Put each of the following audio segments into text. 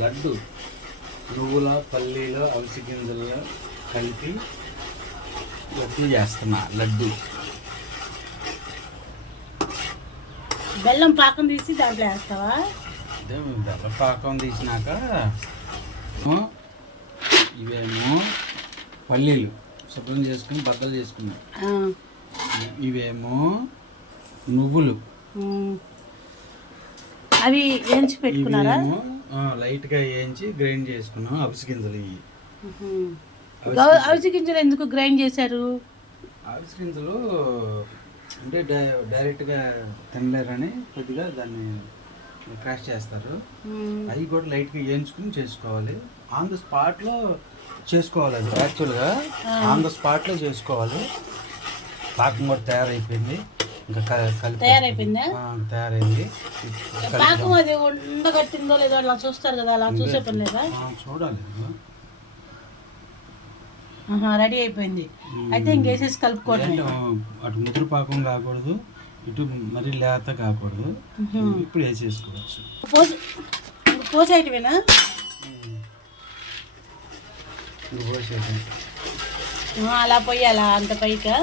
లడ్డు. నువ్వుల పల్లీలు అవిసి గింజలు కలిపి లడ్డు చేస్తున్నా లడ్డు. బెల్లం పాకం తీసి దాంట్లో వేస్తావా? అదే బెల్ల పాకం తీసినాక ఇవేమో పల్లీలు శుభ్రం చేసుకుని బద్దలు చేసుకున్నాం. ఇవేమో నువ్వులు. అవి వేయించి పెట్టుకున్నారా? లైట్గా వేయించి గ్రైండ్ చేసుకున్నాం. అవిసి గింజలు అవిసె గింజలు. ఎందుకు గ్రైండ్ చేశారు? అవిసి గింజలు అంటే డైరెక్ట్గా తినలేరని కొద్దిగా దాన్ని క్రాష్ చేస్తారు. అవి కూడా లైట్గా వేయించుకుని చేసుకోవాలి. ఆన్ ద స్పాట్లో చేసుకోవాలి అది యాక్చువల్గా ఆన్ ద స్పాట్లో చేసుకోవాలి. పాకం కూడా తయారైపోయింది. ఇంకా తయారైపోయిందా? తయారైంది. పాకం అది ఉండగట్టిందో లేదో అలా చూస్తారు కదా అలా చూసే పని లేదా? చూడాలి. రెడీ అయిపోయింది. అయితే ఇంకేసేసి కలుపుకోవటం ఏంటో, అటు ముదురు పాకం కాకూడదు ఇటు మరీ లేత కాకూడదు. ఇప్పుడు వేసేసుకోవచ్చు. పోసి పోసేయటమేనా? ఇంక పోసేది ఆ, అలా పోయాలా అంత పైకా?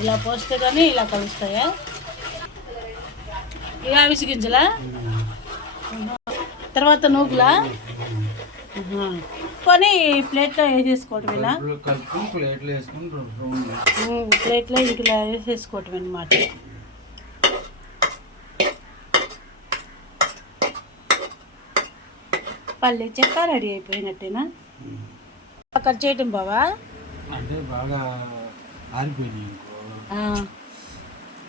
ఇలా పోస్తే కానీ ఇలా కలుస్తాయా? ఇక అవిసి గింజలా? తర్వాత నూగులా. కొని ప్లేట్లో కలుపులు కలుపుకొని ప్లేట్లు ఇలా వేసేసుకోవటం అనమాట పల్లి చెక్క రెడీ అయిపోయినట్టేనా? కట్ చేయటం బావా? అంటే బాగా ఆరిపోయినాయి ఇంకో.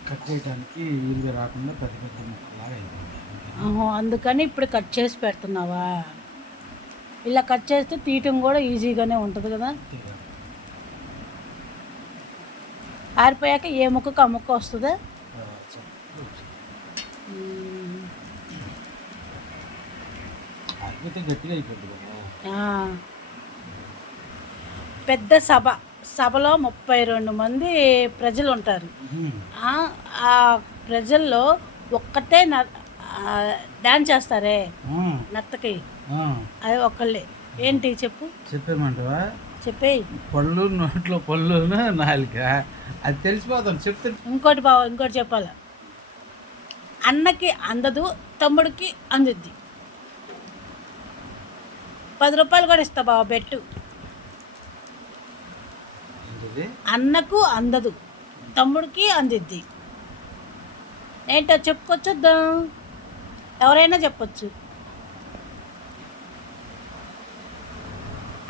కట్ చేయడానికి వీలుగా రాకుండా పెద్ద పెద్ద ముక్కలాగా అయిపోయింది అందుకని ఇప్పుడు కట్ చేసి పెడుతున్నావా? ఇలా కట్ చేస్తే తీయటం కూడా ఈజీగానే ఉంటుంది కదా. ఆరిపోయాక ఏ ముక్కకు ఆ ముక్క వస్తుందా? ఆరిపోతే గట్టిగా అయిపోద్ది కదా. పెద్ద సభ సభలో ముప్పై రెండు మంది ప్రజలు ఉంటారు. ఆ ప్రజల్లో ఒక్కటే డాన్స్ చేస్తారే? నత్తకి. అది ఒక్కళ్ళే ఏంటి చెప్పు? చెప్పేమంటావా? చెప్పేయి. పళ్ళు నోట్లో పళ్ళు నాలుక? అది తెలిసిపోతాను చెప్తే. ఇంకోటి బావ ఇంకోటి చెప్పాలి? అన్నకి అందదు తమ్ముడికి అందుద్ది. పది రూపాయలు కూడా ఇస్తా బావ బెట్టు. అన్నకు అందదు. తమ్ముడికి అందిద్ది. ఏంటో చెప్పుకొచ్చుద్దాం ఎవరైనా చెప్పొచ్చు.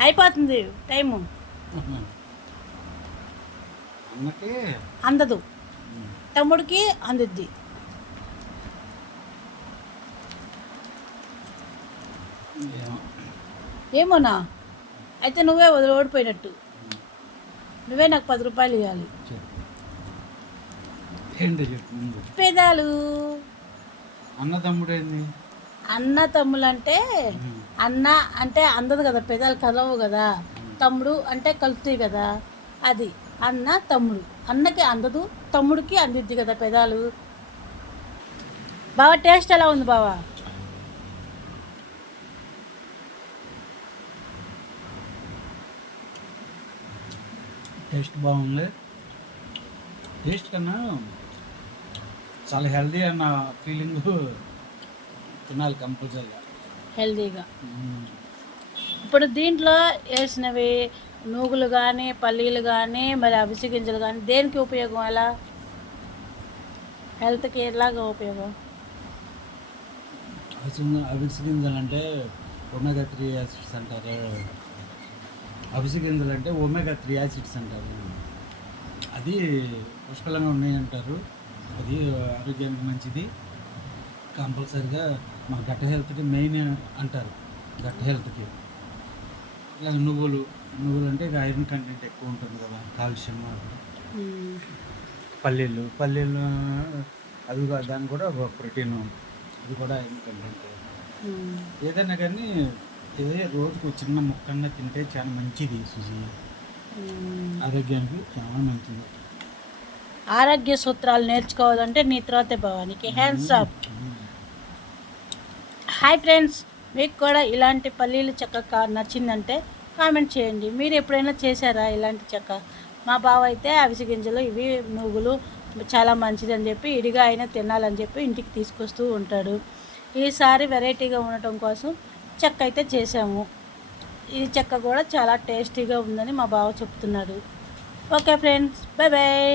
అయిపోతుంది టైము. అందదు. తమ్ముడికి అందిద్ది. ఏమో. ఏమోనా? అయితే నువ్వే వదిలి ఓడిపోయినట్టు. నువ్వే నాకు పది రూపాయలు ఇవ్వాలి పేదాలు. అన్న తమ్ముడు ఏంది? అన్న తమ్ములు అంటే అన్న అంటే అందదు కదా పెదాలు కలవు కదా. తమ్ముడు అంటే కలుస్తాయి కదా. అది అన్న తమ్ముడు. అన్నకి అందదు తమ్ముడికి అందిద్ది కదా పెదాలు. బావా టేస్ట్ ఎలా ఉంది బావా? టేస్ట్ బాగుంది. టేస్ట్ కన్నా చాలా హెల్దీ అన్న ఫీలింగ్ తినాలి కంపల్సరీగా. హెల్తీగా ఇప్పుడు దీంట్లో వేసినవి నూగులు కానీ పల్లీలు కానీ మరి అవిసి గింజలు కానీ దేనికి ఉపయోగం ఎలా హెల్త్కి ఎలాగ ఉపయోగం? అవిసి గింజలు అంటే ఒమేగా త్రీ యాసిడ్స్ అంటారు. అవిసి గింజలు అంటే ఒమేగా త్రీ యాసిడ్స్ అంటారు. అది పుష్కలంగా ఉన్నాయి అంటారు అది ఆరోగ్యానికి మంచిది. కంపల్సరిగా మన గట్ హెల్త్కి మెయిన్ అంటారు. గట్ హెల్త్కి. ఇలా నువ్వులు నువ్వులు అంటే ఇక ఐరన్ కంటెంట్ ఎక్కువ ఉంటుంది కదా కాల్షియం. పల్లీలు పల్లీలు కూడా- దాని కూడా ప్రోటీన్. అది కూడా ఐరన్ కంటెంట్. ఏదైనా కానీ ఇదే రోజుకు చిన్న ముక్కన్న తింటే చాలా మంచిది సుజీ. ఆరోగ్యానికి చాలా మంచిది. ఆరోగ్య సూత్రాలు నేర్చుకోవాలంటే నీ తర్వాతే భవానికి హ్యాండ్స్ అప్ హాయ్ ఫ్రెండ్స్ మీకు కూడా ఇలాంటి పల్లీలు చెక్క నచ్చిందంటే కామెంట్ చేయండి. మీరు ఎప్పుడైనా చేశారా ఇలాంటి చెక్క? మా బావ అయితే అవిసె గింజలు ఇవి నువ్వులు చాలా మంచిదని చెప్పి ఇడిగా అయినా తినాలని చెప్పి ఇంటికి తీసుకొస్తూ ఉంటాడు. ఈసారి వెరైటీగా ఉండటం కోసం చెక్క అయితే చేసాము. ఈ చెక్క కూడా చాలా టేస్టీగా ఉందని మా బావ చెప్తున్నాడు. Okay friends bye bye